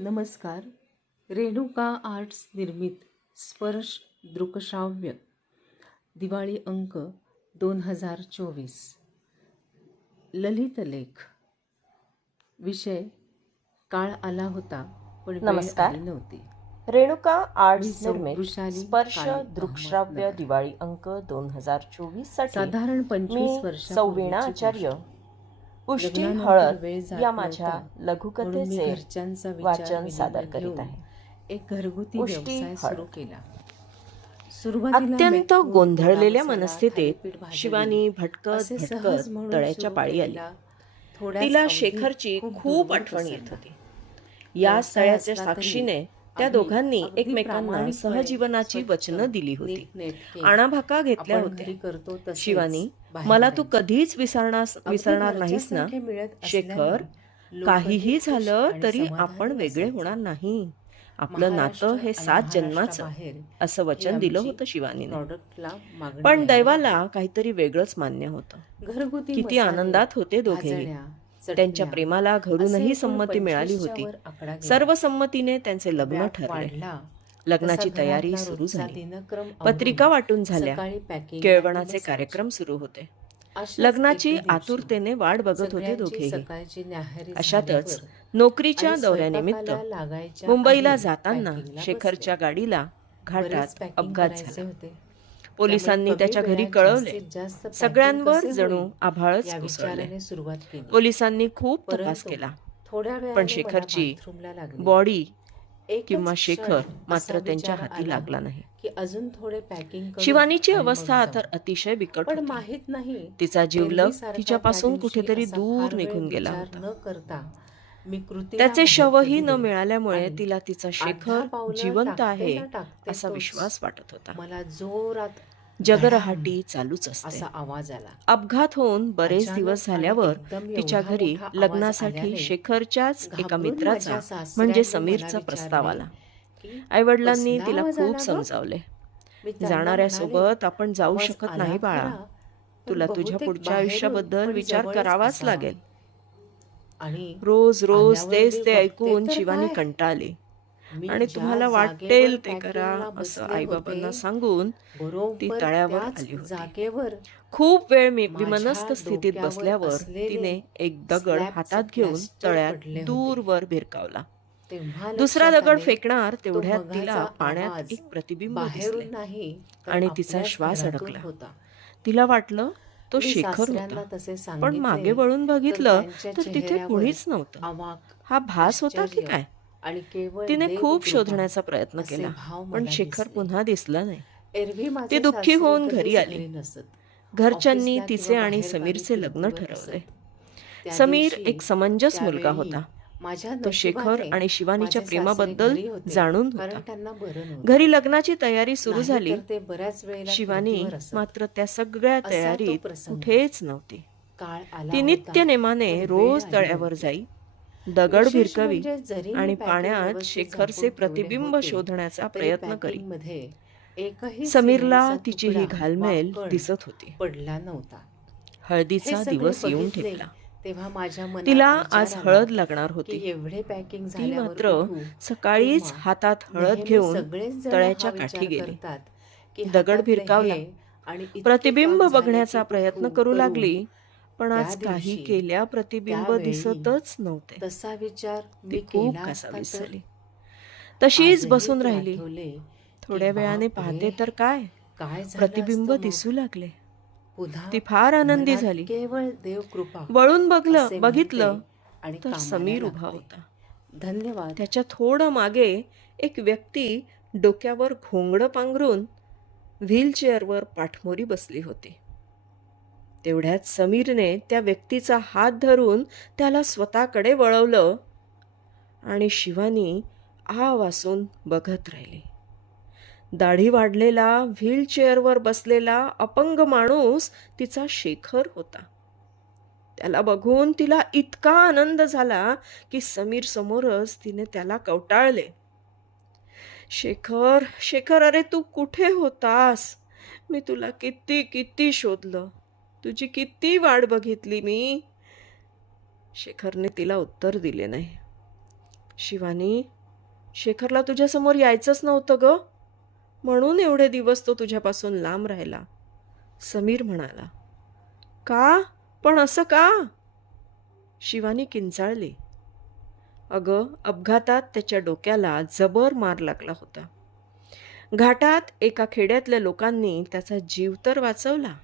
नमस्कार. रेणुका आर्ट्स निर्मित स्पर्श दृकश्राव्य. दिवाळी अंक दोन हजार चोवीस. ललित लेख. विषय काळ आला होता पण नमस्कार. नव्हती. रेणुका आर्ट्स निर्मित स्पर्श दृकश्राव्य. दिवाळी अंक दोन हजार चोवीससाठी साधारण पंचवीस वर्ष सौवीणा आचार्य पुष्टी हळद या माझ्या लघुकथेचे वाचन सादर करीत आहे एक घरगुती पुष्टी व्यवसाय. सुरू केला अत्यंत गोंधळलेल्या मनस्थितीत. शिवानी भटकत भटकत तळ्याच्या पाळी आली तिला शेखरची खूप आठवण येत. होती या तरी साक्षीने त्या दोघांनी एकमेकांना सहजीवनाची वचनं दिली होती. आणाभाका घेतल्या होत्या. शिवानी मला तू. कधीच विसरणार विसरणार नाहीस ना शेखर. काहीही झालं तरी आपण वेगळे. होणार नाही. आपलं नातं हे सात जन्माचं असं वचन दिलं होतं शिवानीने. मागणी पण. दैवाला काहीतरी वेगळंच मान्य होतं. घरगुती किती आनंदात होते दोघेही. भाजण्या, त्यांच्या प्रेमाला घरूनही संमती मिळाली 25च्या होती. सर्व संमतीने त्यांचे लग्न ठरले. लग्नाची तयारी सुरू झाली. पत्रिका वाटून झाल्या. केळवणाचे कार्यक्रम सुरू होते. लग्नाची आतुरतेने वाट बघत होते दोघेही. अशातच नोकरीच्या दौऱ्यानिमित्त मुंबईला जाताना शेखरच्या गाडीला घाटात अपघात झाला. होते. पोलिसांनी त्याच्या घरी कळवले. सगळ्यांवर जणू आभाळच कोसळले. पोलिसांनी खूप तपास केला. पण शेखरची. बॉडी किंवा शेखर मात्र त्यांच्या हाती लागला नाही. की अजून थोडे पॅकिंग शिवानीची अवस्था तर अतिशय बिकट पण होती. माहीत नाही तिचा जीवलग तिच्यापासून कुठेतरी दूर निघून गेला होता. त्याचे शवही न मिळाल्यामुळे तिला तिचा शेखर जिवंत आहे असा विश्वास वाटत होता. मला जोरात जगरहाटी चालूच असते. असा आवाज आला. अपघात होऊन बरेच दिवस झाल्यावर तिच्या घरी लग्नासाठी शेखरच्याच एका मित्राचा म्हणजे समीरचा प्रस्ताव आला. की आईवडिलांनी कसला तिला खूप? समजावले. जाणाऱ्या सोबत आपण जाऊ शकत नाही बाळा. तुला तुझ्या पुढच्या आयुष्याबद्दल विचार करावाच. लागेल. रोज रोज तेच ते ऐकून शिवानी? कंटाळली आणि तुम्हाला वाटेल ते करा असं आईबाबांना होते, सांगून ती तळ्यावर आली. जागेवर खूप वेळ मी माझ्या विमनस्क स्थितीत बसल्यावर तिने एक दगड हातात घेऊन तळ्यात. दूरवर भिरकावला दुसरा दगड फेकणार तेवढ्यात तिला पाण्यात एक प्रतिबिंब नाही आणि तिचा श्वास अडकला. होता तिला वाटलं तो शेखर होता. पण मागे वळून बघितलं तर तिथे कुणीच नव्हतं. हा भास होता की काय? आणि तिने खूप शोधण्याचा प्रयत्न केला पण शेखर. पुन्हा दिसला नाही. ती दुःखी होऊन घरी आली. घरच्यांनी तिचे आणि समीरचे लग्न ठरवले. समीर एक समंजस मुलगा होता. माझ्या तो शेखर आणि शिवानीच्या प्रेमाबद्दल जाणून. घरी लग्नाची तयारी सुरू झाली बऱ्याच वेळेला शिवानी. मात्र त्या सगळ्या तयारीत. कुठेच नव्हती ती नित्य नेमाने रोज तळ्यावर. जाई दगड भिरकवी म्हणजे आणि पाण्यात शेखरचे ठेवले प्रतिबिंब शोधण्याचा प्रयत्न करी समीरला तिची ही घालमेल दिसत होती पडला नव्हता हळदीचा दिवस येऊन ठेपला तेव्हा माझ्या तिला आज हळद लागणार होती. एवढे पॅकिंग ती मात्र सकाळीच हातात हळद घेऊन तळ्याच्या काठी गेली. दगड भिरकावला. आणि प्रतिबिंब बघण्याचा प्रयत्न करू. लागली पण आज काही केल्या प्रतिबिंब दिसतच नव्हते. तसा विचार मी खूप झाली. तशीच बसून राहिली. थोड्या वेळाने पाहते तर काय? प्रतिबिंब? दिसू लागले. ती फार आनंदी झाली. केवळ देव कृपा वळून बघलं बघितलं आणि तर कामाला समीर उभा. होता. धन्यवाद. त्याच्या थोडं मागे एक व्यक्ती डोक्यावर घोंगडं पांघरून व्हीलचेअरवर पाठमोरी बसली होती. तेवढ्यात समीरने त्या व्यक्तीचा हात धरून त्याला स्वतःकडे वळवलं आणि शिवानी आ वासून बघत राहिली. दाढी वाढलेला व्हीलचेअरवर बसलेला अपंग माणूस तिचा शेखर होता. त्याला बघून तिला इतका आनंद झाला की समीर समोरच तिने त्याला कवटाळले. शेखर शेखर अरे तू कुठे होतास? मी तुला किती किती शोधलं. तुझी किती वाट बघितली मी. शेखरने तिला उत्तर दिले नाही. शिवानी शेखरला तुझ्यासमोर यायचंच नव्हतं ग. म्हणून एवढे दिवस तो तुझ्यापासून लांब राहिला. समीर म्हणाला का? पण असं का? शिवानी किंचाळली. अगं अपघातात त्याच्या डोक्याला जबर मार लागला होता. घाटात एका खेड्यातल्या लोकांनी त्याचा जीव तर वाचवला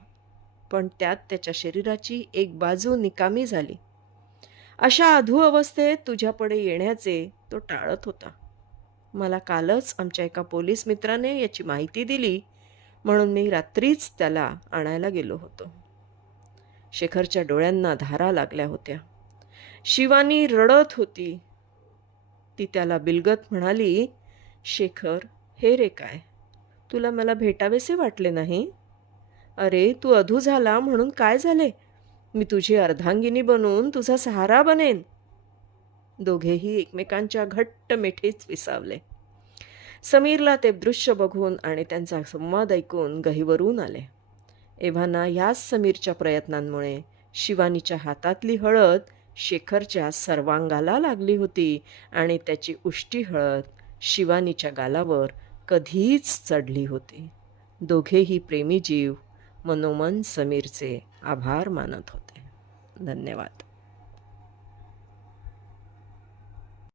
पण त्यात त्याच्या शरीराची एक बाजू निकामी झाली. अशा अधू अवस्थेत तुझ्याकडे येण्याचे तो टाळत होता. मला कालच आमच्या एका पोलीस मित्राने याची माहिती दिली. म्हणून मी रात्रीच त्याला आणायला गेलो होतो. शेखरच्या डोळ्यांना धारा लागल्या होत्या. शिवानी रडत होती. ती त्याला बिलगत म्हणाली शेखर हे रे काय? तुला मला भेटावेसे वाटले नाही? अरे तू अधू झाला म्हणून काय झाले? मी तुझी अर्धांगिनी बनून तुझा सहारा बनेन. दोघेही एकमेकांच्या घट्ट मिठीत विसावले. समीरला ते दृश्य बघून आणि त्यांचा संवाद ऐकून गहिवरून आले. एव्हाना याच समीरच्या प्रयत्नांमुळे शिवानीच्या हातातली हळद शेखरच्या सर्वांगाला लागली होती आणि त्याची उष्टी हळद शिवानीच्या गालावर कधीच चढली होती. दोघेही प्रेमी जीव मनोमन समीरचे आभार मानत होते. धन्यवाद.